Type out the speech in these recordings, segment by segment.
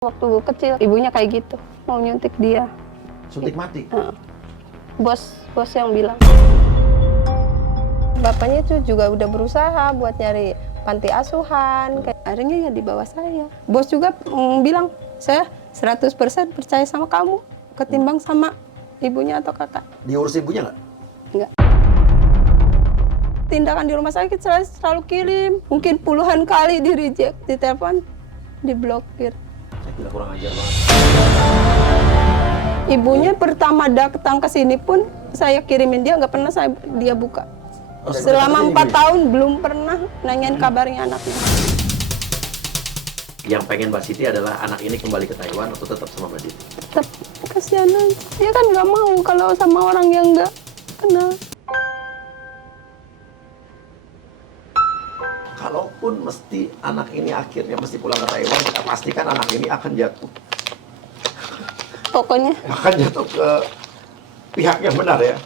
Waktu kecil ibunya kayak gitu, mau nyuntik dia. Suntik mati? Bos yang bilang. Bapaknya itu juga udah berusaha buat nyari panti asuhan, kayak akhirnya ya di bawah saya. Bos juga bilang, saya 100% percaya sama kamu, ketimbang sama ibunya atau kakak. Diurus ibunya nggak? Enggak. Tindakan di rumah sakit saya selalu kirim, mungkin puluhan kali di reject, di telepon, diblokir. Saya kira kurang ajar banget. Ibunya pertama datang ke sini pun saya kirimin dia, nggak pernah dia buka. Oh, Selama 4 tahun belum pernah nanyain kabarnya anaknya. Yang pengen Mbak Siti adalah anak ini kembali ke Taiwan atau tetap sama Mbak Siti? Tetap kasihan aja. Dia kan nggak mau kalau sama orang yang nggak kenal. Kalaupun mesti anak ini akhirnya mesti pulang ke Taiwan, kita pastikan anak ini akan jatuh. Pokoknya Akan jatuh ke pihak yang benar ya.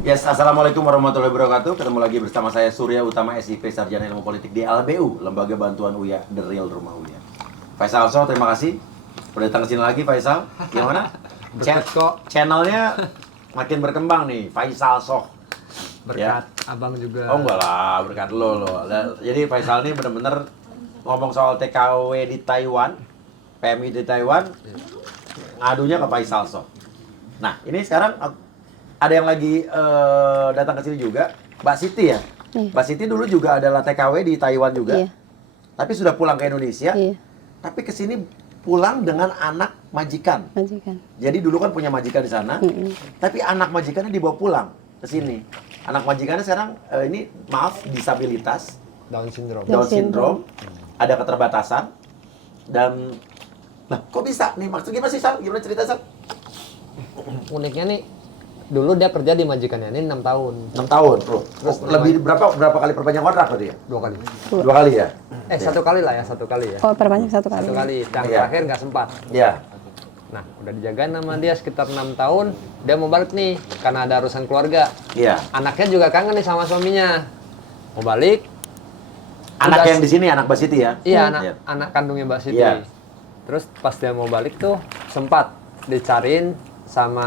Yes, Assalamualaikum warahmatullahi wabarakatuh. Ketemu lagi bersama saya Surya Utama SIP Sarjana Ilmu Politik di LBU, Lembaga Bantuan Uya, The Real Rumah Uya. Faisal So, terima kasih. Udah datang ke sini lagi Faisal. Gimana? Channelnya makin berkembang nih, Faisal So. Berkat abang juga. Oh enggak lah, berkat lo. Jadi Faisal ini bener-bener ngomong soal TKW di Taiwan, PMI di Taiwan, ngadunya ke Faisal So. Nah, ini sekarang ada yang lagi datang ke sini juga, Mbak Siti ya. Iya. Mbak Siti dulu juga adalah TKW di Taiwan juga, Iya. tapi sudah pulang ke Indonesia. Iya. Tapi ke sini pulang dengan anak majikan. majikan. Jadi dulu kan punya majikan di sana, tapi anak majikannya dibawa pulang ke sini. Anak majikannya sekarang ini maaf disabilitas, Down syndrome. Down syndrome, ada keterbatasan, dan nah kok bisa nih, maksudnya gimana sih Sal? Gimana cerita Sal? Uniknya nih, dulu dia kerja di majikannya ini 6 tahun. 6 tahun, bro. Terus lebih berapa kali perpanjang kontrak tadi ya? 2 kali. 2 kali ya? Satu kali lah ya, satu kali ya. Oh, perbanyak satu kali. Satu kali. Yang Iya. terakhir nggak sempat. Iya. Nah, udah dijagain sama dia sekitar 6 tahun. Dia mau balik nih, karena ada urusan keluarga. Iya. Anaknya juga kangen nih sama suaminya. Mau balik. Anak Udah- yang di sini anak Mbak Siti ya? Iya, Iya. anak kandungnya Mbak Siti. Iya. Terus pas dia mau balik tuh, sempat dicariin sama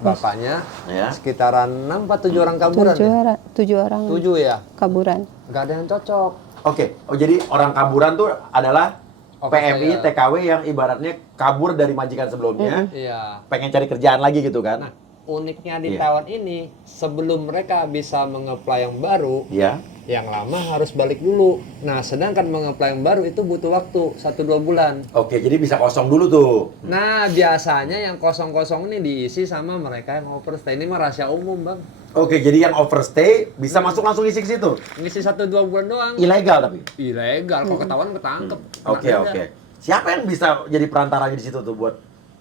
bapaknya. Ya. Sekitaran 6 atau 7 orang kaburan. Ya? 7 orang 7 ya? kaburan. Nggak ada yang cocok. Oke. Oh, jadi orang kaburan tuh adalah Oke, PMI, saya- TKW yang ibaratnya kabur dari majikan sebelumnya, Iya. pengen cari kerjaan lagi gitu kan? Nah, uniknya di Iya. Taiwan ini, sebelum mereka bisa mengeplay yang baru, Iya. yang lama harus balik dulu. Nah, sedangkan mengeplay yang baru itu butuh waktu 1-2 bulan. Oke, jadi bisa kosong dulu tuh. Nah, biasanya yang kosong-kosong ini diisi sama mereka yang overstay. Ini mah rahasia umum, Bang. Oke, jadi yang overstay bisa masuk langsung isi ke situ. Ngisi 1-2 bulan doang. Ilegal tapi. Ilegal, kalau ketahuan ketangkep. Oke, Kena oke. denda. Siapa yang bisa jadi perantaranya di situ tuh buat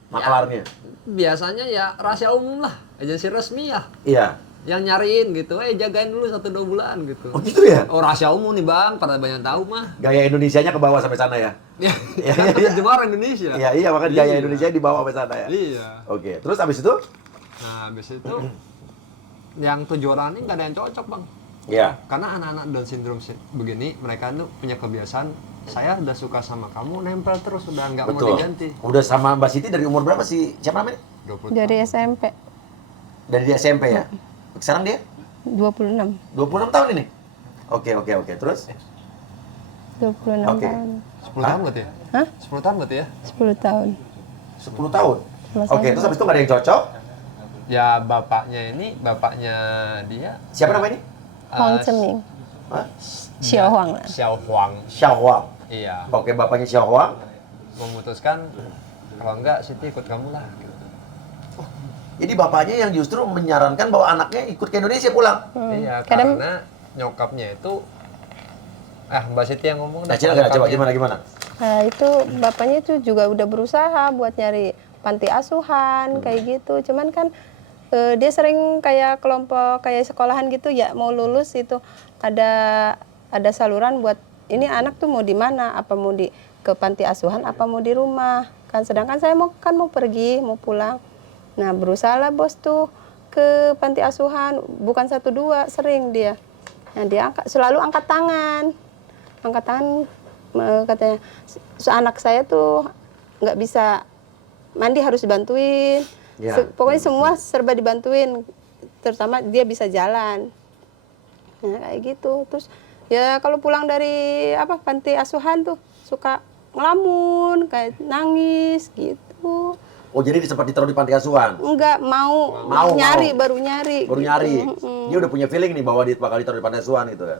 maklarnya? Biasanya ya rahasia umum lah, agensi resmi ya. Iya. Yang nyariin gitu, jagain dulu 1-2 bulan gitu. Oh gitu ya? Oh, rahasia umum nih Bang, pada banyak tahu mah. Gaya Indonesianya ke bawah sampai sana ya? Ya, Iya, kan iya. juara Indonesia. Iya, iya, makanya gaya Iya. Indonesia dibawa sampai sana ya? Iya. Oke, terus abis itu? Nah, habis itu yang 7 orang ini nggak ada yang cocok Bang. Iya. Karena anak-anak Down syndrome begini, mereka tuh punya kebiasaan, saya udah suka sama kamu, nempel terus, udah nggak mau Betul. diganti. Udah sama Mbak Siti dari umur berapa sih? Siapa namanya? 20 Dari SMP Dari dia SMP ya? Sekarang dia 26. 26 tahun ini? Oke, terus? 26 Oke. tahun. 10 tahun berarti ya? Hah? 10 tahun berarti ya? 10 tahun. 10 tahun? Sama Oke, saya. terus abis itu nggak ada yang cocok? Ya bapaknya dia Siapa namanya ini? Huang eh, Ceming, Hah? Xiao Huang lah. Xiao Huang. Xiao Huang. Iya, Oke, bapaknya Xiao Huang. memutuskan kalau enggak Siti ikut kamu lah gitu. Jadi bapaknya yang justru menyarankan bahwa anaknya ikut ke Indonesia pulang. Iya, Kadang karena nyokapnya itu Mbak Siti yang ngomong Nah, dah, coba nyokapnya. gimana? itu bapaknya itu juga udah berusaha buat nyari panti asuhan kayak gitu. Cuman kan dia sering kayak kelompok kayak sekolahan gitu ya, mau lulus itu ada saluran buat ini anak tuh mau di mana, apa mau di ke panti asuhan apa mau di rumah. Kan sedangkan saya mau pergi, mau pulang. Nah, berusaha lah bos tuh ke panti asuhan, bukan 1-2, sering dia. Nah, dia selalu angkat tangan. Angkat tangan, katanya, anak saya tuh nggak bisa mandi, harus dibantuin. Ya. Pokoknya semua serba dibantuin, terutama dia bisa jalan. Nah, kayak gitu. Terus ya kalau pulang dari panti asuhan tuh suka ngelamun, kayak nangis gitu. Oh, jadi sempat ditaruh di panti asuhan? Enggak, Mau. nyari, baru nyari. Baru gitu. nyari. Dia udah punya feeling nih bahwa dia bakal ditaruh di panti asuhan gitu ya.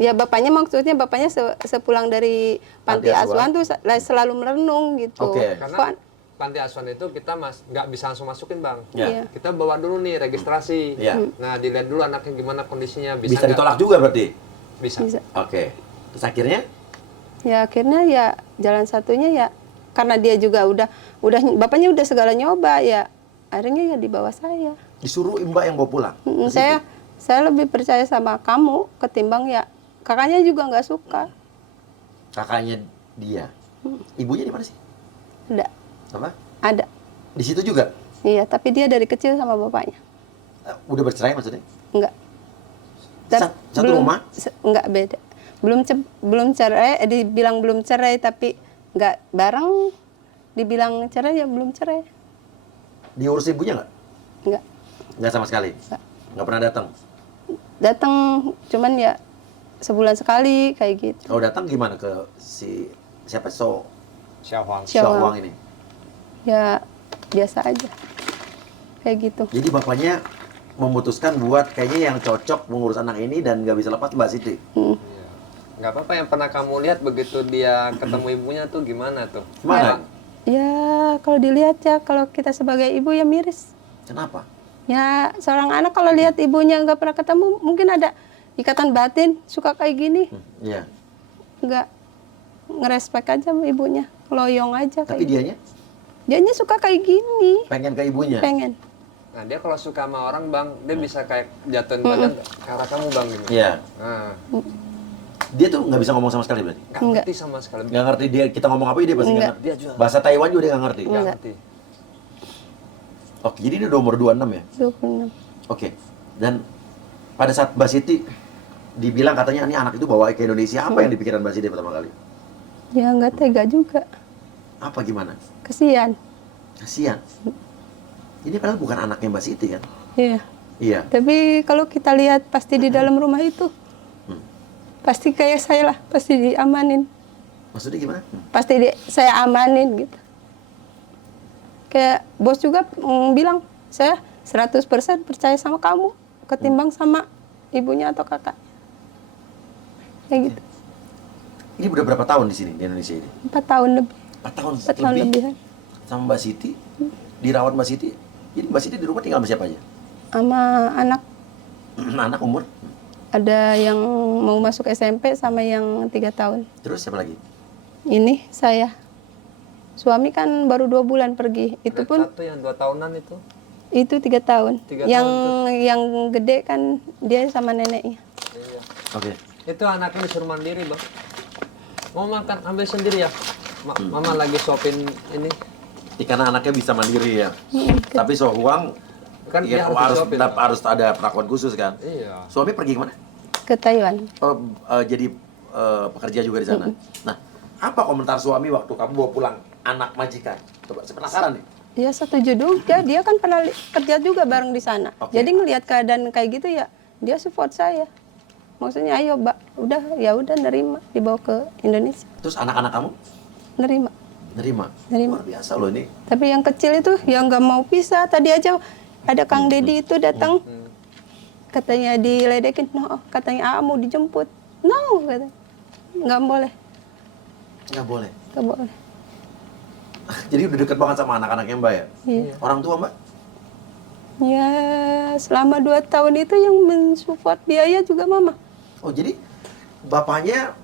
Ya maksudnya bapaknya sepulang dari panti Panti asuhan. asuhan tuh selalu merenung gitu. Oke. Karena panti asuhan itu kita nggak bisa langsung masukin, Bang. Ya. Iya. Kita bawa dulu nih registrasi. Iya. Nah, dilihat dulu anaknya gimana kondisinya. Bisa nggak? ditolak juga berarti? Bisa. Bisa. Oke. Terus akhirnya? Ya akhirnya ya jalan satunya ya karena dia juga udah bapaknya udah segala nyoba ya, akhirnya ya dibawa saya. Disuruh Mbak yang bawa pulang? Saya lebih percaya sama kamu ketimbang ya kakaknya juga nggak suka. Kakaknya dia? Ibunya di mana sih? Ada. Apa? Ada. Di situ juga? Iya, tapi dia dari kecil sama bapaknya. Udah bercerai maksudnya? Enggak. Satu rumah? Enggak, beda. Belum cerai, dibilang belum cerai tapi enggak bareng, dibilang cerai ya belum cerai. Diurus ibunya nggak? Enggak. Nggak sama sekali? Nggak. Nggak pernah datang? Datang cuman ya sebulan sekali kayak gitu. Kalau datang gimana ke siapa Syawang. Syawang ini? Ya biasa aja. Kayak gitu. Jadi bapaknya memutuskan buat kayaknya yang cocok mengurus anak ini dan nggak bisa lepas Mbak Siti. Nggak apa-apa, yang pernah kamu lihat begitu dia ketemu ibunya tuh gimana tuh? Gimana? Ya kalau dilihat ya, kalau kita sebagai ibu ya miris. Kenapa? Ya seorang anak kalau lihat ibunya nggak pernah ketemu, mungkin ada ikatan batin, suka kayak gini. Iya. Nggak ngerespek aja sama ibunya, loyong aja Tapi kayak dianya suka kayak gini. pengen ke ibunya? Pengen. Nah, dia kalau suka sama orang, Bang, dia bisa kayak jatuhin badan ke arah kamu, Bang, gitu. Iya. Nah, Dia tuh nggak bisa ngomong sama sekali berarti? nggak Enggak. ngerti sama sekali. Nggak ngerti kita ngomong apa dia pasti nggak Enggak. ngerti. Dia juga Bahasa Taiwan juga dia nggak ngerti? nggak Enggak. ngerti. Oke, jadi dia udah umur 26 ya? 26. Oke. Dan pada saat Mbak Siti dibilang katanya ini anak itu bawa ke Indonesia, apa yang dipikiran Mbak Siti pertama kali? Ya nggak tega juga. Apa gimana? Kesian. Kasihan. Ini padahal bukan anaknya Mbak Siti kan? Iya. Iya. Tapi kalau kita lihat pasti di dalam rumah itu, pasti kayak saya lah, pasti diamanin. Maksudnya gimana? Pasti saya amanin gitu. Kayak bos juga bilang, saya 100% percaya sama kamu ketimbang sama ibunya atau kakak. Kayak gitu. Ini udah berapa tahun di sini di Indonesia ini? 4 tahun lebih. 4 tahun 4 tahun lebihan. sama Mbak Siti, dirawat Mbak Siti. Jadi Mbak Siti di rumah tinggal sama siapa aja? Sama anak, Anak umur? ada yang mau masuk SMP sama yang 3 tahun. Terus siapa lagi? Ini saya. Suami kan baru 2 bulan pergi. Itu pun Satu yang 2 tahunan itu. itu 3 tahun. 3 yang tahun yang gede kan dia sama neneknya. Iya. Oke. Itu anaknya disuruh mandiri, Bang. Mau makan ambil sendiri ya. Mama lagi suapin ini. Karena anaknya bisa mandiri ya. Tapi So Huang Kan ya, dia harus disuapin. harus ada perlakuan khusus kan? Iya. Suami pergi kemana? Ke Taiwan. Jadi pekerja juga di sana. Nah, apa komentar suami waktu kamu bawa pulang anak majikan? Coba saya penasaran nih. Dia setuju juga. Dia kan pernah kerja juga bareng di sana. Oke. Jadi ngelihat keadaan kayak gitu ya, dia support saya. Maksudnya ayo, Mbak, udah nerima dibawa ke Indonesia. Terus anak-anak kamu Nerima. nerima? Nerima. Luar biasa loh ini. Tapi yang kecil itu yang nggak mau pisah. Tadi aja ada Kang Dedi itu datang. Katanya diledekin. No, katanya mau dijemput. No, katanya. Nggak boleh. Nggak boleh. Nggak boleh. Jadi udah deket banget sama anak-anaknya Mbak ya? Iya. Orang tua Mbak? Ya, selama 2 tahun itu yang mensupport biaya juga mama. Oh jadi bapaknya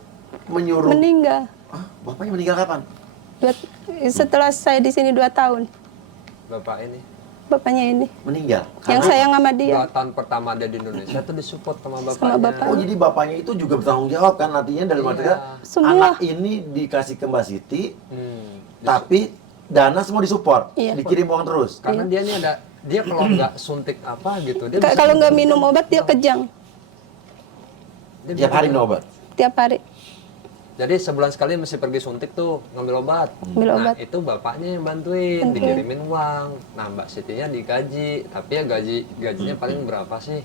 menyuruh? Meninggal. Ah, bapaknya meninggal kapan? Setelah saya di sini 2 tahun. Bapak ini. Bapaknya ini. Meninggal? Yang sayang sama dia. 2 tahun pertama dia di Indonesia tuh disupport sama bapaknya. Sama bapak. Oh jadi bapaknya itu juga bertanggung jawab kan artinya dalam Iya. artinya Semua. anak ini dikasih ke Mbak Siti, Hmm. tapi dana semua disupport, Iya. dikirim uang terus. Karena dia ini dia kalau nggak suntik apa gitu dia bisa Kalau nggak minum obat dia kejang. Tiap hari minum obat. Tiap hari Jadi sebulan sekali mesti pergi suntik tuh ngambil obat. ambil Nah obat. itu bapaknya yang bantuin, Bantuin. dikirimin uang. Nah Mbak Sitinya digaji, tapi ya gajinya paling berapa sih?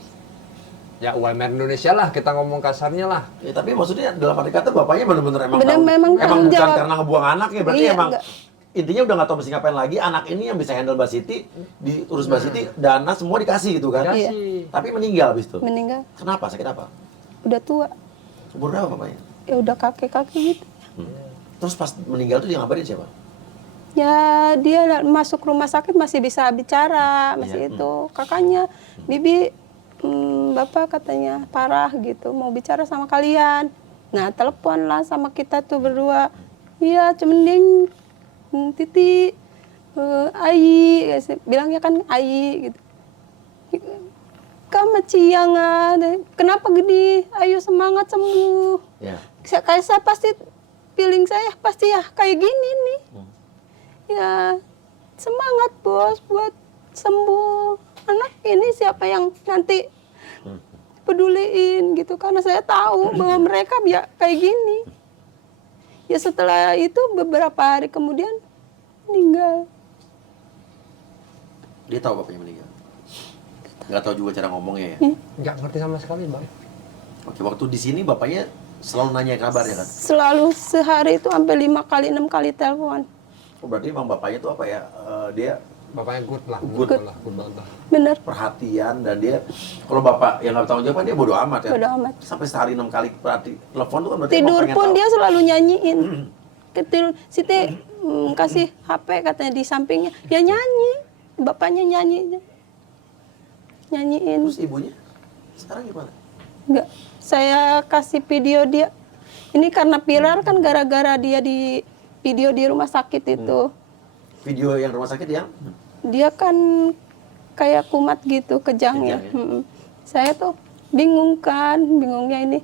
Ya UMR Indonesia lah, kita ngomong kasarnya lah. Ya, tapi maksudnya dalam arti kata bapaknya benar-benar emang Bener, tahu, memang emang tanggung bukan jawab. karena ngebuang anaknya, berarti Iya, emang enggak. intinya udah nggak tahu mesti ngapain lagi. Anak ini yang bisa handle Mbak Siti, diurus Mbak Siti, dana semua dikasih gitu kan. Iya. Dikasih. Tapi meninggal habis itu. Meninggal Kenapa? Sakit apa? udah tua. Umur berapa bapaknya? Ya udah kakek-kakek gitu. Terus pas meninggal tuh dia ngabarin siapa? Ya dia masuk rumah sakit masih bisa bicara, masih Iya. itu kakaknya, Bibi, bapak katanya parah gitu, mau bicara sama kalian. Nah telepon lah sama kita tuh berdua. Iya Cemending, Titi, Ayi, bilangnya kan Ayi gitu. Kamu ciang kenapa gede? Ayo semangat sembuh. Ya. Kayak saya pasti feeling saya pasti ya kayak gini nih. Ya semangat bos buat sembuh. Anak ini siapa yang nanti peduliin gitu, karena saya tahu bahwa mereka kayak gini. Ya setelah itu beberapa hari kemudian meninggal. Dia tahu bapaknya meninggal. Nggak tahu juga cara ngomongnya ya. Nggak ngerti sama sekali bang. Oke, waktu di sini bapaknya selalu nanya kabarnya kan? Selalu sehari itu sampai 5 kali 6 kali telepon. Oh, berarti emang bapaknya tuh apa ya? Dia Bapaknya good lah, Good. good banget lah. Bener, perhatian dan dia kalau bapak yang nggak tanggung jawab kan dia bodo amat ya. bodo amat. Sampai sehari 6 kali berarti telepon tuh kan berarti emang Tidur pengen pun tahu. dia selalu nyanyiin. Ketil Siti kasih HP katanya di sampingnya. Dia nyanyi. Bapaknya nyanyi. Nyanyiin. Terus ibunya sekarang gimana? Enggak. Saya kasih video dia. Ini karena viral kan gara-gara dia di video di rumah sakit itu. Video yang rumah sakit yang Dia kan kayak kumat gitu, kejang ya. Kejang ya. Saya tuh bingung kan, bingungnya ini.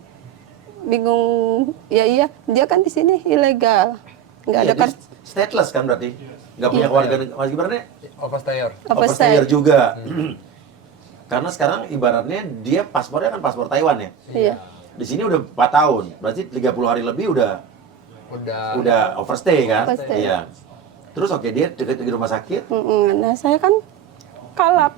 Bingung, ya iya, dia kan di sini ilegal. Nggak ada Iya, kan dia stateless kan berarti. Nggak punya keluarga Mas Gibran nih Overstayer. overstay juga. Karena sekarang ibaratnya dia paspornya kan paspor Taiwan ya. Iya. Di sini udah 4 tahun, berarti 30 hari lebih udah overstay kan? Overstay. Iya. Terus oke dia deket di rumah sakit. Nah, saya kan kalap.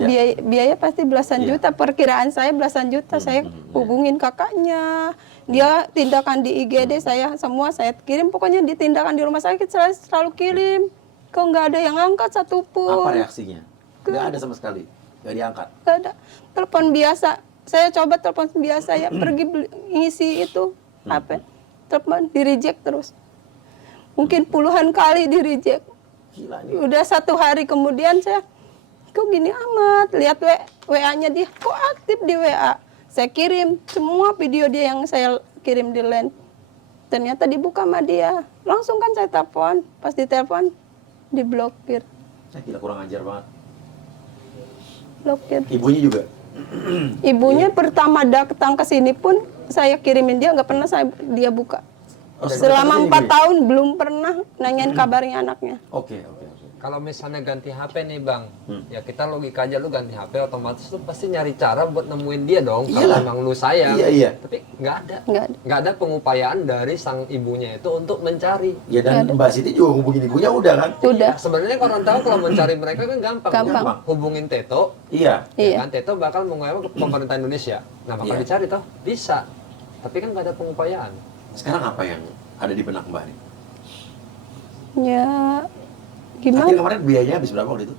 Ya. Biaya pasti belasan Iya. juta, perkiraan saya belasan juta. Saya hubungin kakaknya. Dia tindakan di IGD saya semua saya kirim, pokoknya di tindakan di rumah sakit saya selalu kirim. Kok nggak ada yang angkat satupun. Apa reaksinya? Nggak ada sama sekali. Nggak diangkat. Nggak ada. Telepon biasa. Saya coba telepon biasa ya, pergi ngisi itu HP. Telepon di reject terus. Mungkin puluhan kali di reject. Gila ini. Udah 1 hari kemudian saya, kok gini amat, lihat WA-nya dia, kok aktif di WA. Saya kirim semua video dia yang saya kirim di LAN. Ternyata dibuka sama dia. Langsung kan saya telepon, pas ditelepon diblokir. Saya gila kurang ajar banget. Blokir. Ibunya juga. Ibunya pertama datang ke sini pun saya kirimin dia, nggak pernah dia buka. Oh, Selama sebentar, 4 ibunya? tahun belum pernah nanyain kabarnya anaknya. Oke. Kalau misalnya ganti HP nih bang, ya kita logika aja lu ganti HP otomatis lu pasti nyari cara buat nemuin dia dong. Kalau Iyalah. emang lu sayang. Iya. Tapi nggak ada. Nggak ada. Pengupayaan dari sang ibunya itu untuk mencari. Ya dan Mbak Siti juga hubungin ibunya udah kan? Udah. Sebenarnya orang tahu kalau mencari mereka kan gampang. Gampang. Hubungin Teto, Iya. Iya. kan Teto bakal menguayai ke pemerintah Indonesia. Nah bakal Iya. dicari toh, bisa. Tapi kan nggak ada pengupayaan. Sekarang apa yang ada di benak Mbak ini? Ya Akhir gimana? kemarin biayanya habis berapa waktu itu?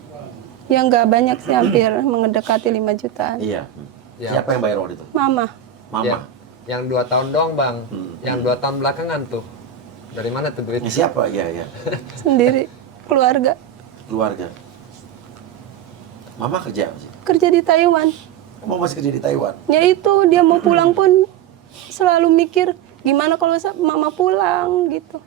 Ya nggak banyak sih, hampir mendekati 5 jutaan. Iya. Ya. Siapa yang bayar waktu itu? Mama. Mama. Ya, yang 2 tahun doang bang, yang 2 tahun belakangan tuh. Dari mana tuh duit? Ya, siapa? Iya. Sendiri, keluarga. Keluarga. Mama kerja apa sih? Kerja di Taiwan. Mama masih kerja di Taiwan. Ya itu, dia mau pulang pun selalu mikir, gimana kalau mama pulang gitu.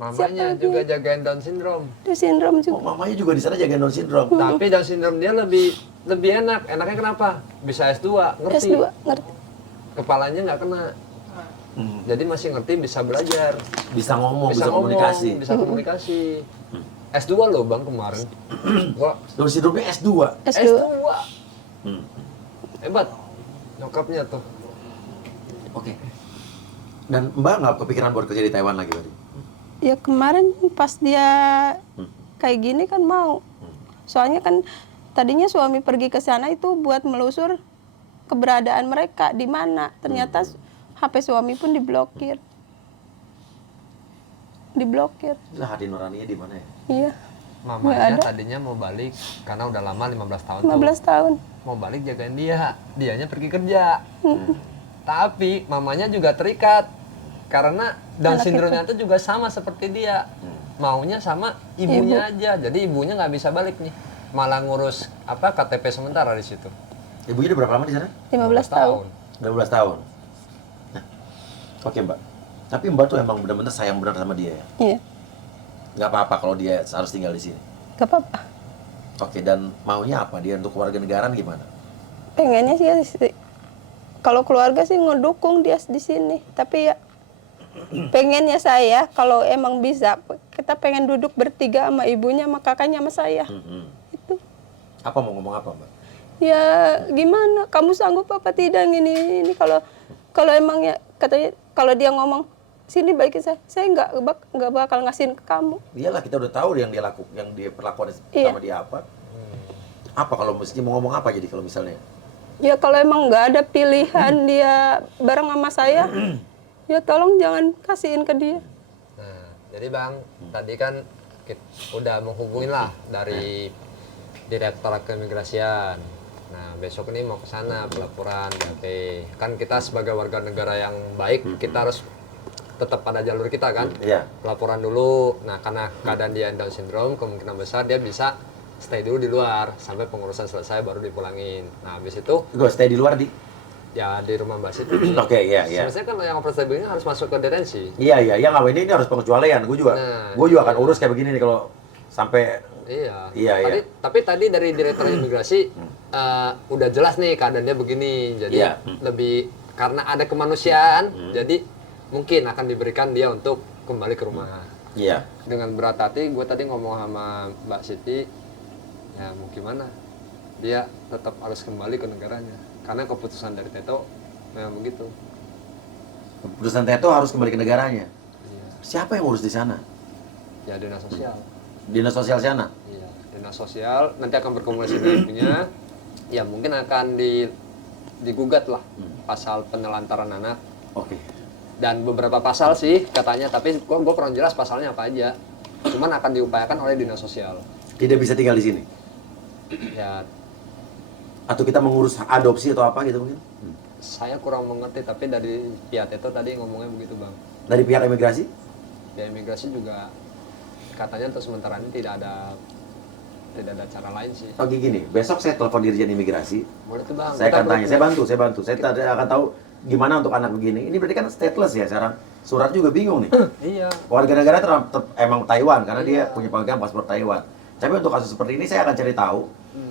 Mamanya Siapa juga jagain Down syndrome. Dia sindrom Oh, juga. mamanya juga di sana jagain Down syndrome. Tapi Down syndrome dia lebih enak. Enaknya kenapa? Bisa S2, ngerti. S2, ngerti. Kepalanya nggak kena. Jadi masih ngerti, bisa belajar. Bisa ngomong, bisa ngomong, komunikasi. bisa komunikasi. S2 loh bang kemarin. Gua Down syndrome S2. S2. S2. Hmm. Hebat. Nyokapnya tuh. Oke. Dan Mbak nggak kepikiran buat kerja di Taiwan lagi berarti? Ya kemarin pas dia kayak gini kan mau. Soalnya kan tadinya suami pergi ke sana itu buat melusur keberadaan mereka di mana. Ternyata HP suami pun diblokir. Lah hati nuraninya di mana ya? Iya, Mamanya tadinya mau balik karena udah lama 15 tahun 15 tuh. tahun. Mau balik jagain dia, dianya pergi kerja. Tapi mamanya juga terikat karena Down Anak syndrome-nya itu juga sama seperti dia. Maunya sama ibunya aja. Jadi ibunya nggak bisa balik nih. Malah ngurus KTP sementara di situ. Ibunya udah berapa lama di sana? 15 tahun. 12 tahun. Nah, oke Mbak. Tapi Mbak tuh emang benar-benar sayang benar sama dia ya? Iya, Nggak apa-apa kalau dia harus tinggal di sini? gak apa-apa. Oke, dan maunya apa dia untuk keluarga negaraan gimana? Pengennya sih kalau keluarga sih ngedukung dia di sini. Tapi ya pengennya saya kalau emang bisa kita pengen duduk bertiga sama ibunya sama kakaknya sama saya. Itu. Apa mau ngomong apa Mbak? Ya gimana? Kamu sanggup apa tidak ini kalau emang ya katanya kalau dia ngomong sini balikin saya nggak bakal ngasihin ke kamu. Iyalah kita udah tahu yang dia perlakuan Iya. sama dia apa. Apa kalau mesti mau ngomong apa jadi kalau misalnya? Ya kalau emang nggak ada pilihan dia bareng sama saya, ya tolong jangan kasihin ke dia. Nah, jadi Bang, tadi kan udah menghubungin lah dari Direktorat Keimigrasian. Nah, besok ini mau ke sana pelaporan DP. Kan kita sebagai warga negara yang baik, kita harus tetap pada jalur kita kan. Iya. Pelaporan dulu. Nah, karena keadaan dia Down syndrome, kemungkinan besar dia bisa stay dulu di luar sampai pengurusan selesai baru dipulangin. Nah, habis itu Gue stay di luar di. ya di rumah Mbak Siti. Oke, iya. Sebenarnya kan yang operasi ini harus masuk ke detensi. Iya, nggak ini harus pengecualian. Gue juga akan urus kayak begini nih kalau sampai. Iya. Tapi tadi dari Direktur Imigrasi udah jelas nih keadaannya begini. Jadi lebih karena ada kemanusiaan, jadi mungkin akan diberikan dia untuk kembali ke rumah. Iya. Dengan berat hati, gue tadi ngomong sama Mbak Siti, ya mau gimana? Dia tetap harus kembali ke negaranya. Karena keputusan dari Teto memang begitu. Keputusan Teto harus kembali ke negaranya. Iya. Siapa yang urus di sana? Ya dinas sosial. Dinas sosial sana. Iya, dinas sosial nanti akan berkomunikasi dengan ibunya. Ya mungkin akan digugat lah pasal penelantaran anak. Oke. Dan beberapa pasal sih katanya, tapi gue kurang jelas pasalnya apa aja. Cuman akan diupayakan oleh dinas sosial. Tidak bisa tinggal di sini. Ya, Atau kita mengurus adopsi atau apa gitu mungkin? saya kurang mengerti, tapi dari pihak itu tadi ngomongnya begitu Bang. Dari pihak imigrasi? Ya imigrasi juga katanya untuk sementara ini tidak ada cara lain sih. Oke gini, besok saya telepon Dirjen Imigrasi. Boleh tuh Bang. Saya Kita akan tanya, ber- saya bantu. Saya akan tahu gimana untuk anak begini. Ini berarti kan stateless ya sekarang. Surat juga bingung nih. Iya. Warga negara emang Taiwan karena dia punya pemegang paspor Taiwan. Tapi untuk kasus seperti ini saya akan cari tahu.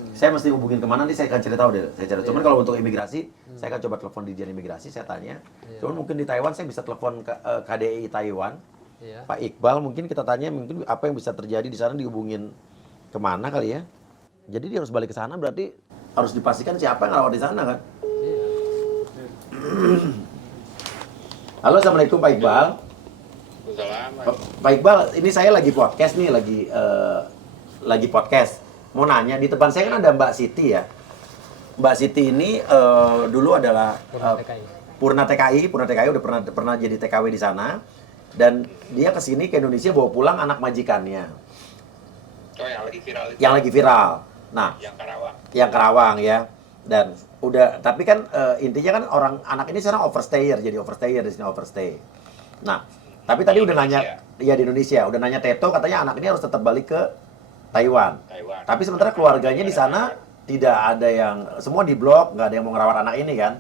Saya mesti hubungin kemana nih, saya akan cari tahu deh. Cuman kalau untuk imigrasi, saya akan coba telepon Dirjen Imigrasi, saya tanya. Cuman mungkin di Taiwan saya bisa telepon KDI Taiwan. Iya. Pak Iqbal mungkin kita tanya mungkin apa yang bisa terjadi di sana, dihubungin kemana kali ya. Jadi dia harus balik ke sana berarti harus dipastikan siapa yang rawat di sana kan. Iya. Halo, Assalamualaikum Pak Iqbal. Pak Iqbal, ini saya lagi podcast nih, lagi podcast. Mau nanya, di depan saya kan ada Mbak Siti ya. Mbak Siti ini dulu adalah Purna TKI udah pernah jadi TKW di sana. Dan dia kesini ke Indonesia bawa pulang anak majikannya. Oh, yang lagi viral itu. Yang lagi viral. Nah, yang Karawang ya. Dan udah, tapi kan intinya kan anak ini sekarang overstayer, jadi overstayer di sini overstay. Nah, tapi tadi udah nanya, ya di Indonesia, udah nanya Teto katanya anak ini harus tetap balik ke Taiwan. Tapi sementara keluarganya di sana tidak ada yang, semua diblok, nggak ada yang mau ngerawat anak ini kan.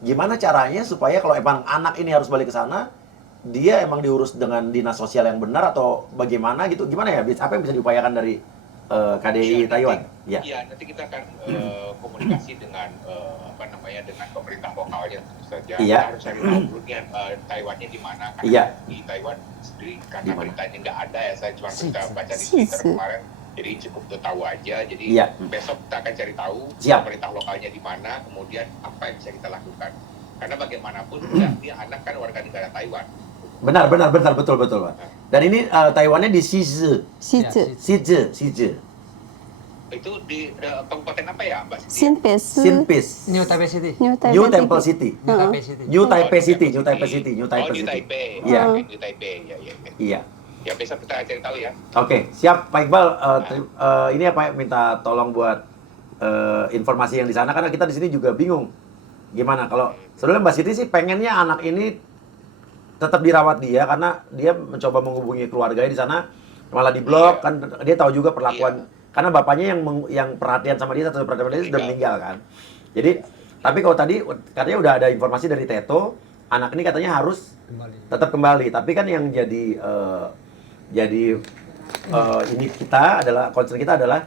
Gimana caranya supaya kalau emang anak ini harus balik ke sana, dia emang diurus dengan dinas sosial yang benar atau bagaimana gitu? Gimana ya? Apa yang bisa diupayakan dari KDI Taiwan? Iya, nanti kita akan komunikasi dengan dengan pemerintah lokalnya tentu saja. Iya. Kita harus cari tahu dulu nih Taiwannya di mana. Karena Iya. di Taiwan sendiri karena Dimana? beritanya nggak ada ya, saya cuma baca di Twitter kemarin. Jadi cukup tahu aja. Jadi Iya. besok kita akan cari tahu Siap. pemerintah lokalnya di mana, kemudian apa yang bisa kita lakukan. Karena bagaimanapun juga dia anak kan warga negara Taiwan. Benar, betul, Pak. Dan ini Taiwannya di Shizhe. Shizhe. Itu di kabupaten apa ya, Mbak Siti? Sinpis. New Taipei City. New Temple City. New Taipei City. New Taipei City. New Taipei Oh, City. New Taipei. Iya. New Taipei. Ya. Iya. Ya, besok kita cari tahu ya. Oke, siap Pak Iqbal. Ini apa minta tolong buat informasi yang di sana karena kita di sini juga bingung. Gimana kalau sebenarnya Mbak Siti sih pengennya anak ini tetap dirawat dia karena dia mencoba menghubungi keluarganya di sana malah diblok kan dia tahu juga perlakuan karena bapaknya yang perhatian sama dia satu perhatian dia sudah meninggal kan. Jadi tapi kalau tadi katanya udah ada informasi dari Teto anak ini katanya harus tetap kembali tapi kan yang jadi ini kita adalah concern kita adalah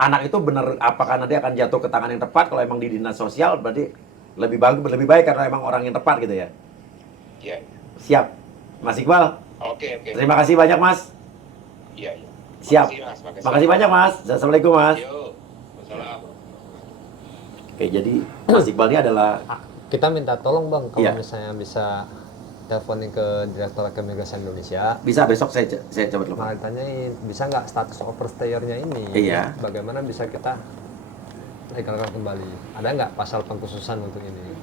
anak itu benar apakah nanti akan jatuh ke tangan yang tepat kalau emang di dinas sosial berarti lebih baik karena emang orang yang tepat gitu ya. Iya. Siap, Mas Iqbal. Oke. Terima kasih banyak Mas. Iya. Siap. Makasih, Mas. Makasih banyak Mas. Assalamualaikum Mas. Yo. Wassalam. Oke, jadi Mas Iqbal ini adalah Kita minta tolong Bang kalau Iya. misalnya bisa teleponin ke Direktorat Keimigrasian Indonesia. bisa besok saya coba telepon. Malah tanyain bisa nggak status overstayernya ini? Iya. Bagaimana bisa kita legalkan kembali? Ada nggak pasal pengkhususan untuk ini?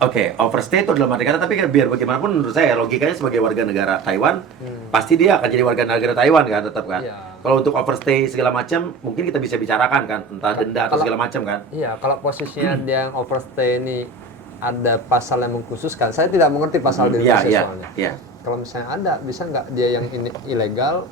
Oke, overstay itu dalam arti kata tapi kan biar bagaimanapun menurut saya logikanya sebagai warga negara Taiwan pasti dia akan jadi warga negara Taiwan kan tetap kan. Iya. Kalau untuk overstay segala macam mungkin kita bisa bicarakan kan entah denda atau segala macam kan. Iya, kalau posisinya dia yang overstay ini ada pasal yang mengkhususkan. Saya tidak mengerti pasal di Indonesia soalnya. Iya. Kalau misalnya ada, bisa nggak dia yang ini ilegal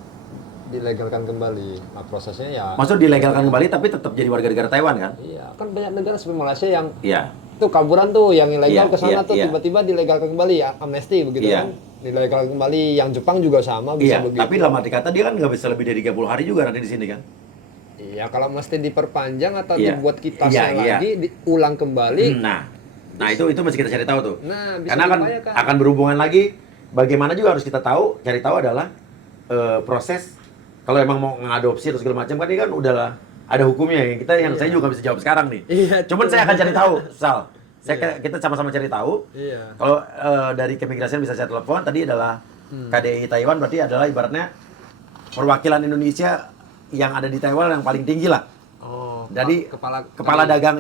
dilegalkan kembali? Nah, prosesnya ya. Maksud dilegalkan kembali tapi tetap jadi warga negara Taiwan kan? Iya, kan banyak negara seperti Malaysia yang Iya. tuh kaburan tuh yang ilegal Iya, ke sana iya, tuh iya. tiba-tiba dilegalkan kembali ya, amnesti begitu Iya. kan? Dilegalkan kembali. Yang Jepang juga sama bisa Iya, begitu. tapi dalam arti kata dia kan nggak bisa lebih dari 30 hari juga nanti di sini kan? Iya, kalau mesti diperpanjang atau Iya. dibuat kita Iya, iya. lagi diulang kembali. Nah itu mesti kita cari tahu tuh. Nah, bisa Karena diupayakan. akan berhubungan lagi. Bagaimana juga harus kita tahu, cari tahu adalah proses. Kalau emang mau ngadopsi atau segala macam kan ini kan udahlah ada hukumnya yang saya juga nggak bisa jawab sekarang nih. Iya, Cuman saya akan cari tahu, Sal. Kita sama-sama cari tahu. Iya. Kalau dari keimigrasian bisa saya telepon. Tadi adalah KDI Taiwan berarti adalah ibaratnya perwakilan Indonesia yang ada di Taiwan yang paling tinggi lah. Oh, Jadi kepala dagang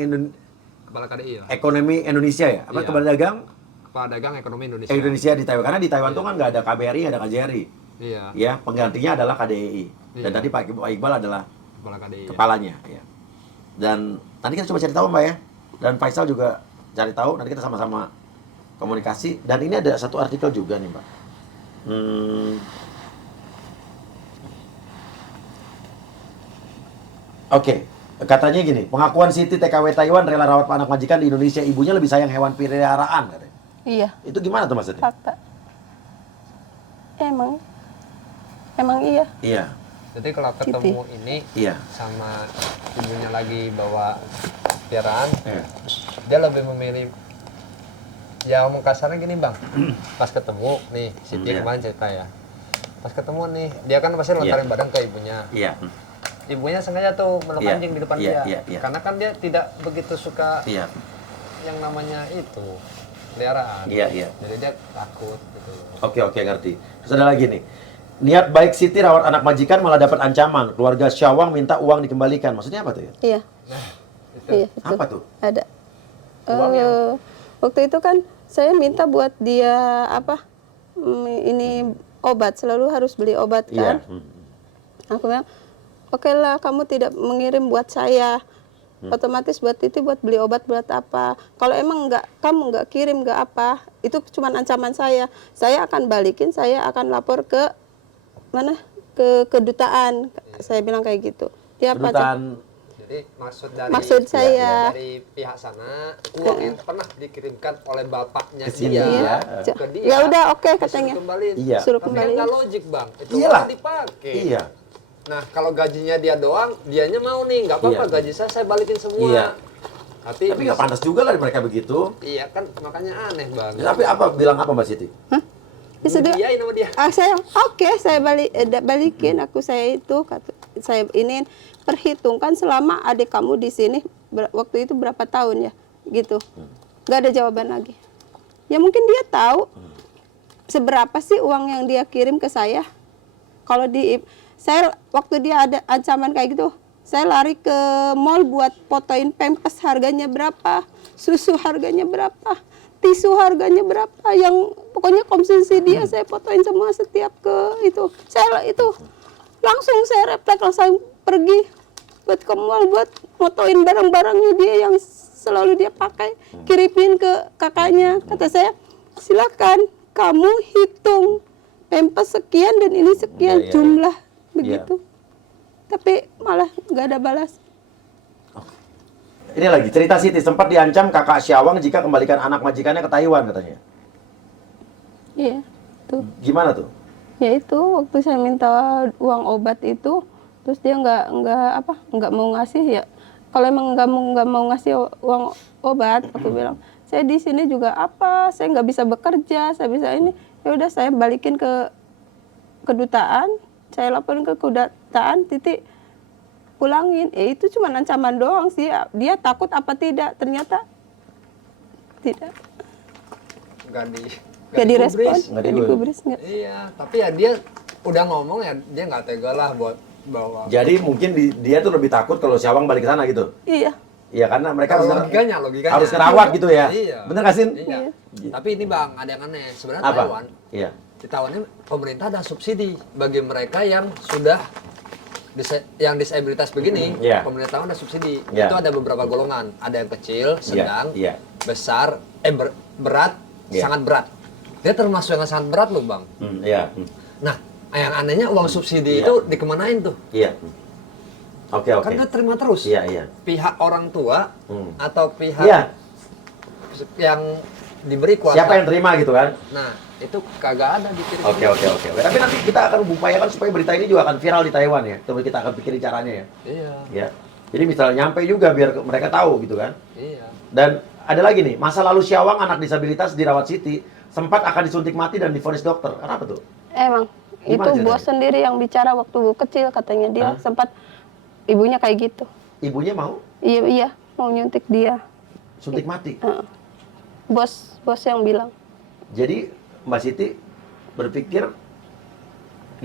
kepala KDI ya. ekonomi Indonesia ya, apa Iya. kepala dagang Kepala dagang ekonomi Indonesia. Indonesia di Taiwan karena di Taiwan tuh kan nggak ada KBRI, nggak ada KJRI, Iya. ya penggantinya adalah KDI dan Iya. tadi Pak Iqbal adalah Kepala KDI. Ya. kepalanya, ya. Dan nanti kita coba cari tahu Mbak ya, dan Faisal juga cari tahu, nanti kita sama-sama komunikasi. Dan ini ada satu artikel juga nih Mbak. Oke. Katanya gini, pengakuan Siti TKW Taiwan rela rawat anak majikan di Indonesia, ibunya lebih sayang hewan peliharaan katanya. Iya, Itu gimana tuh maksudnya? fakta. Emang iya. Iya, Jadi kalau ketemu ini iya. sama ibunya lagi bawa piaraan, Iya. dia lebih memilih. Ya ngomong kasarnya gini Bang, pas ketemu nih, Siti Iya. kemarin cerita ya. Pas ketemu nih, dia kan pasti lontarin badan ke ibunya. Iya. Ibunya sengaja tuh meluk Iya, anjing di depan iya, dia. iya, iya. Karena kan dia tidak begitu suka Iya. yang namanya itu peliharaan. Iya, iya. Jadi dia takut gitu. Oke, ngerti. Terus ada lagi nih. Niat baik Siti rawat anak majikan malah dapat ancaman. Keluarga Syawang minta uang dikembalikan. Maksudnya apa tuh ya? Iya. Itu. Iya, betul. Apa tuh? Ada. Uangnya? Waktu itu kan saya minta buat dia ini obat, selalu harus beli obat Iya. kan. Aku bilang, oke lah kamu tidak mengirim buat saya. Otomatis buat Titi buat beli obat buat apa? Kalau emang kamu nggak kirim nggak apa, itu cuma ancaman saya. Saya akan balikin, saya akan lapor ke mana? Ke kedutaan. Saya bilang kayak gitu. Ya Pak. Kedutaan. Jadi Maksud saya dari pihak sana uang yang pernah dikirimkan oleh bapaknya Ke sini, dia ya. ke dia. Ya udah oke disuruh katanya. kembaliin. Iya. Suruh Tapi kembali. kan nggak logik Bang. Itu Iyalah. kan dipakai. Iya. Nah kalau gajinya dia doang, dianya mau nih nggak apa-apa Iya. gaji saya balikin semua. Iya. Tapi Tapi nggak pantas juga lah mereka begitu. Iya kan makanya aneh Bang. Tapi bilang apa Mbak Siti? Ya sudah. Diain sama dia. Saya saya balikin saya itu saya ini perhitungkan selama adik kamu di sini waktu itu berapa tahun ya gitu. nggak ada jawaban lagi. Ya mungkin dia tahu seberapa sih uang yang dia kirim ke saya. Kalau saya waktu dia ada ancaman kayak gitu, saya lari ke mall buat fotoin Pampers harganya berapa, susu harganya berapa, tisu harganya berapa, yang pokoknya konsumsi dia saya fotoin semua setiap ke itu. Saya itu langsung saya refleks, langsung pergi buat ke mall buat fotoin barang-barangnya dia yang selalu dia pakai, kirimin ke kakaknya. Kata saya, silakan kamu hitung Pampers sekian dan ini sekian jumlah begitu. Tapi malah nggak ada balas. Ini lagi cerita Siti sempat diancam kakak Syawang jika kembalikan anak majikannya ke Taiwan katanya. Iya, tuh. Gimana tuh? Ya itu waktu saya minta uang obat itu, terus dia nggak mau ngasih ya. Kalau emang nggak mau ngasih uang obat, aku bilang saya di sini juga saya nggak bisa bekerja, saya bisa ini. Ya udah saya balikin ke kedutaan, saya laporin ke kedutaan, titik pulangin. Itu cuma ancaman doang sih. Dia takut apa tidak? Ternyata tidak. Nggak direspon, nggak digubris. Iya, tapi ya dia udah ngomong ya, dia nggak tega lah buat bawa. Jadi mungkin dia tuh lebih takut kalau Syawang balik ke sana gitu. Iya. Iya, karena mereka logikanya harus kerawat gitu ya. Iya. Bener nggak, Sin? Iya. Tapi ini Bang, ada yang aneh. Sebenarnya Apa? Taiwan, Iya. di Taiwan ini pemerintah ada subsidi bagi mereka yang sudah yang disabilitas begini. Iya. Pemerintah ada subsidi. Iya. Itu ada beberapa golongan. Ada yang kecil, sedang, Iya. besar, berat, Iya. sangat berat. Dia termasuk yang sangat berat loh Bang. Iya. Nah, yang anehnya uang subsidi Iya. itu dikemanain tuh? Iya. Oke. Kan dia terima terus. Iya. Pihak orang tua atau pihak Iya. yang diberi kuasa. Siapa yang terima gitu kan? Nah, itu kagak ada dikirim. Oke. Tapi nanti kita akan upayakan supaya berita ini juga akan viral di Taiwan ya. Coba kita akan pikirin caranya ya. Iya. Ya. Jadi misalnya nyampe juga biar mereka tahu gitu kan. Iya. Dan ada lagi nih, masa lalu Syawang anak disabilitas dirawat Siti sempat akan disuntik mati dan divonis dokter. Kenapa tuh? Emang Gimana itu ceritanya? bos sendiri yang bicara waktu kecil, katanya dia sempat ibunya kayak gitu. Ibunya mau Iya mau nyuntik dia. suntik mati. Bos yang bilang. Jadi Mbak Siti berpikir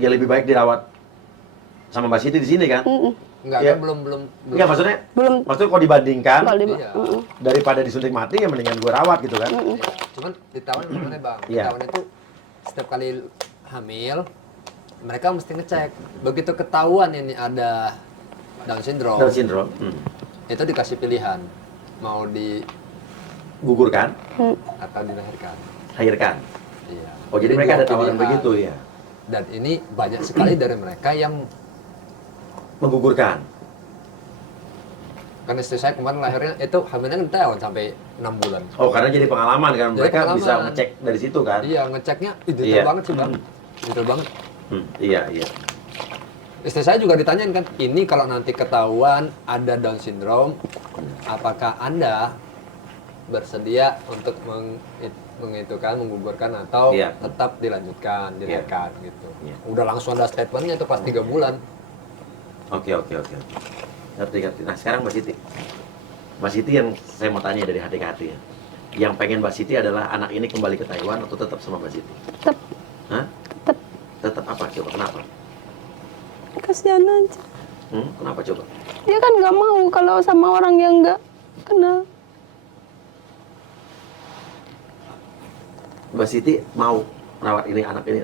ya lebih baik dirawat sama Mbak Siti di sini kan? Enggak, Iya. kan belum. Iya, maksudnya Belum. kalau dibandingkan Kalau Iya. daripada disuntik mati ya mendingan gue rawat gitu kan? Iya. Cuman di Taiwan gimana Bang? Di Iya. Taiwan itu setiap kali hamil mereka mesti ngecek. Begitu ketahuan ini ada Down syndrome, Down syndrome. itu dikasih pilihan mau Gugurkan, atau dilahirkan. lahirkan. Iya. Oh, jadi mereka ada dua tawaran pilihan. begitu ya? Dan ini banyak sekali dari mereka yang Menggugurkan. kan istri saya kemarin lahirnya itu hamilnya di Taiwan sampai 6 bulan. Oh, karena jadi pengalaman kan? Jadi Mereka pengalaman. bisa ngecek dari situ kan? Iya, ngeceknya detail Iya. banget sih Bang. Detail banget. Iya. Istri saya juga ditanyain kan, ini kalau nanti ketahuan ada Down syndrome, apakah Anda bersedia untuk menggugurkan atau Iya. tetap dilanjutkan, dilahirkan gitu. Iya. Udah langsung ada statementnya itu pas 3 bulan. Oke. Ngerti. Nah, sekarang Mbak Siti. Mbak Siti yang saya mau tanya dari hati ke hati ya. Yang pengen Mbak Siti adalah anak ini kembali ke Taiwan atau tetap sama Mbak Siti? Tetap. Hah? Tetap. Tetap apa? Coba kenapa? Kasihan aja. Kenapa coba? Dia kan nggak mau kalau sama orang yang nggak kenal. Mbak Siti mau merawat ini anak ini,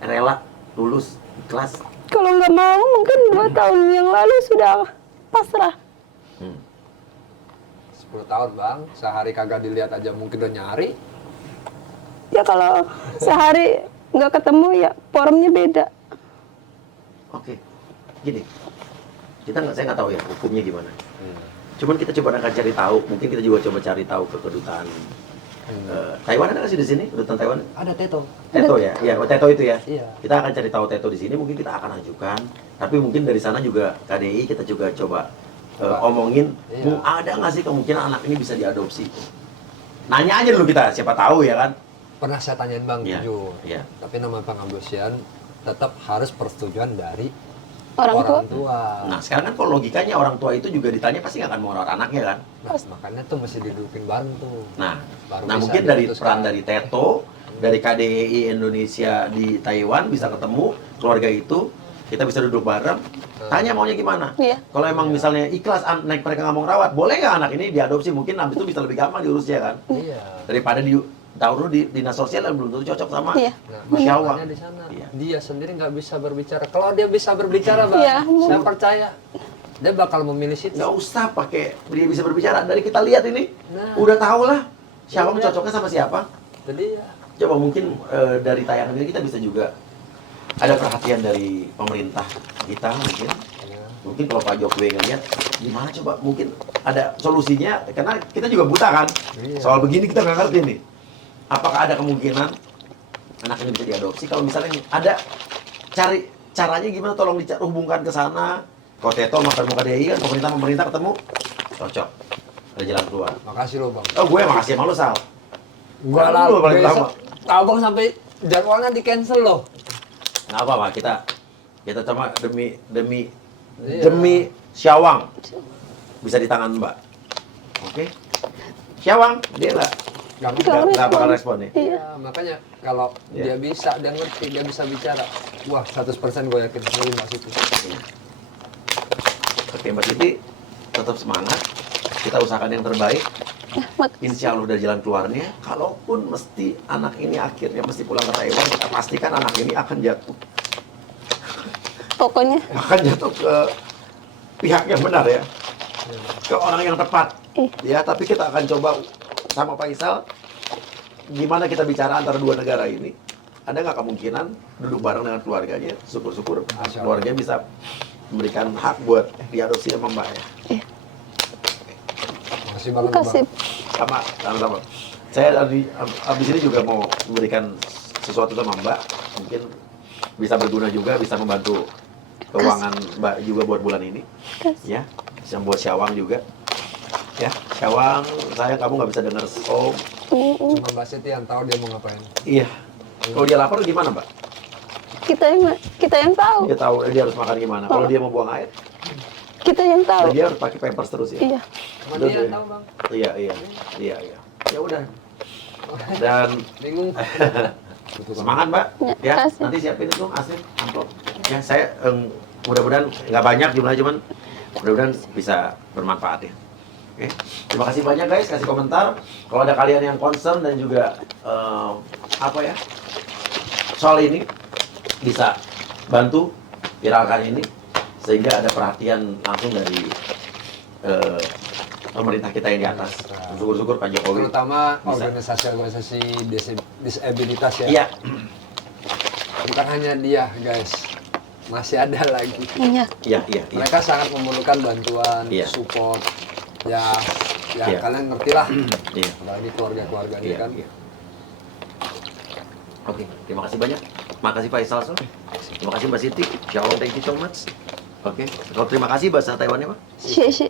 rela lulus kelas. Kalau nggak mau mungkin 2 tahun yang lalu sudah pasrah. 10 tahun Bang, sehari kagak dilihat aja mungkin udah nyari. Ya kalau sehari nggak ketemu ya forumnya beda. Oke, gini, saya nggak tahu ya hukumnya gimana. Cuman kita coba akan cari tahu, mungkin kita juga coba cari tahu ke kedutaan Taiwan ada nggak sih di sini kedutaan Taiwan? Ada Teto. Teto ya, iya, Teto itu ya. Iya. Kita akan cari tahu Teto di sini, mungkin kita akan ajukan. Tapi mungkin dari sana juga KDI kita juga coba omongin, Iya. ada nggak sih kemungkinan anak ini bisa diadopsi? Nanya aja dulu kita, siapa tahu ya kan? Pernah saya tanyain Bang, Iya, jujur. iya. Tapi nama pengadopsian tetap harus persetujuan dari Orang tua. tua. Nah sekarang kan kalau logikanya orang tua itu juga ditanya pasti nggak akan mau rawat anaknya kan. Nah, makanya tuh mesti didudukin bareng tuh. Nah, Baru nah bisa mungkin dari diputuskan. peran dari Teto, dari KDEI Indonesia di Taiwan bisa ketemu keluarga itu, kita bisa duduk bareng, tanya maunya gimana. Iya. Kalau emang misalnya ikhlas naik mereka nggak mau ngerawat, boleh nggak anak ini diadopsi? Mungkin habis itu bisa lebih gampang diurusnya kan, Iya. daripada tahu dulu di dinas sosial yang belum tentu cocok sama Iya. Nah, Syawang. masalahnya di sana. Iya. Dia sendiri nggak bisa berbicara. Kalau dia bisa berbicara, Bang, Iya. saya percaya dia bakal memilih situ. Nggak usah pakai dia bisa berbicara. Dari kita lihat ini, Nah. udah tahu lah Syawang Iya. cocoknya sama siapa. Jadi ya, Coba mungkin dari tayangan ini kita bisa juga ada perhatian dari pemerintah kita mungkin. Mungkin kalau Pak Jokowi ngeliat gimana coba mungkin ada solusinya karena kita juga buta kan. Iya. Soal begini kita nggak ngerti nih. Apakah ada kemungkinan anak ini bisa diadopsi? Kalau misalnya ada cari caranya gimana tolong hubungkan ke sana. Kalau Teto sama KDI kan pemerintah ketemu cocok. Ada jalan keluar. makasih lo, Bang. Oh gue yang makasih sama lu Sal. Gua Kan lu paling besok, pertama. Abang sampai jadwalnya di cancel loh. Nggak apa-apa kita coba demi Iya. Syawang bisa di tangan Mbak. Oke? Syawang dia nggak bakal respon nih. Iya. Ya, makanya kalau Iya. dia bisa, dia ngerti, dia bisa bicara. Wah, 100% gue yakin dari Mbak Siti. Oke Mbak Siti tetap semangat. Kita usahakan yang terbaik. Insya Allah dari jalan keluarnya. Kalaupun mesti anak ini akhirnya mesti pulang ke Taiwan, kita pastikan anak ini akan jatuh Pokoknya ke pihak yang benar ya, ke orang yang tepat ya. Tapi kita akan coba sama Faisal gimana kita bicara antara dua negara ini. Ada nggak kemungkinan duduk bareng dengan keluarganya, syukur-syukur keluarganya bisa memberikan hak buat diadopsi sama Mbak ya. Makasih banget, kasih. Bang. Sama-sama. Saya abis ini juga mau memberikan sesuatu sama Mbak, mungkin bisa berguna juga, bisa membantu keuangan Mbak juga buat bulan ini. Ya, bisa buat Syawang juga. Ya, Syawang, saya kamu nggak bisa dengar Om. Cuma Mbak Siti yang tahu dia mau ngapain. Iya. Kalau dia lapar gimana, Mbak? Kita yang tahu. Dia tahu dia harus makan gimana. Kalau dia mau buang air, Kita yang tahu. dia harus pakai pampers terus ya. Iya. Cuma Betul, dia ya? yang tahu, Bang. Iya. Ya udah. Dan Bingung. semangat Mbak. Ya, Ya, kasih. nanti siapin itu asli amplop. Ya, saya mudah-mudahan nggak banyak jumlahnya, cuman mudah-mudahan bisa bermanfaat ya. Oke. Terima kasih banyak guys, kasih komentar. Kalau ada kalian yang concern dan juga soal ini bisa bantu viralkan ini sehingga ada perhatian langsung dari pemerintah kita yang di atas. Syukur-syukur Pak Jokowi. Terutama Bisa. organisasi-organisasi disabilitas ya. Iya. Bukan hanya dia, guys. Masih ada lagi. Iya. Iya. Mereka sangat memerlukan bantuan, Iya. support. Ya Iya. kalian ngerti lah. Iya. Apalagi keluarga-keluarga ini Iya, kan. iya. Oke, terima kasih banyak. Makasih Faisal. Terima kasih Mbak Siti. Syawang, thank you so much. Oke, kalau terima kasih bahasa Taiwannya Pak? Xie.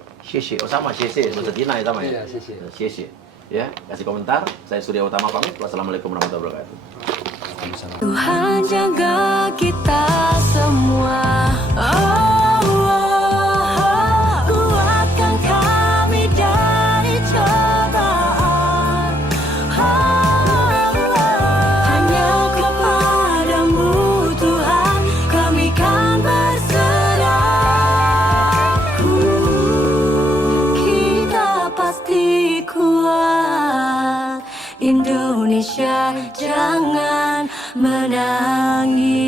Oh sama Xie. Bahasa Cina ya sama ya? Iya, Xie. Ya, kasih komentar. Saya Surya Utama pamit. Wassalamualaikum warahmatullahi wabarakatuh. Tuhan jaga kita semua. Kuatkan kami dari cobaan. Hanya kepadamu Tuhan kami kan berserah. Kita pasti kuat. Indonesia jangan menangis.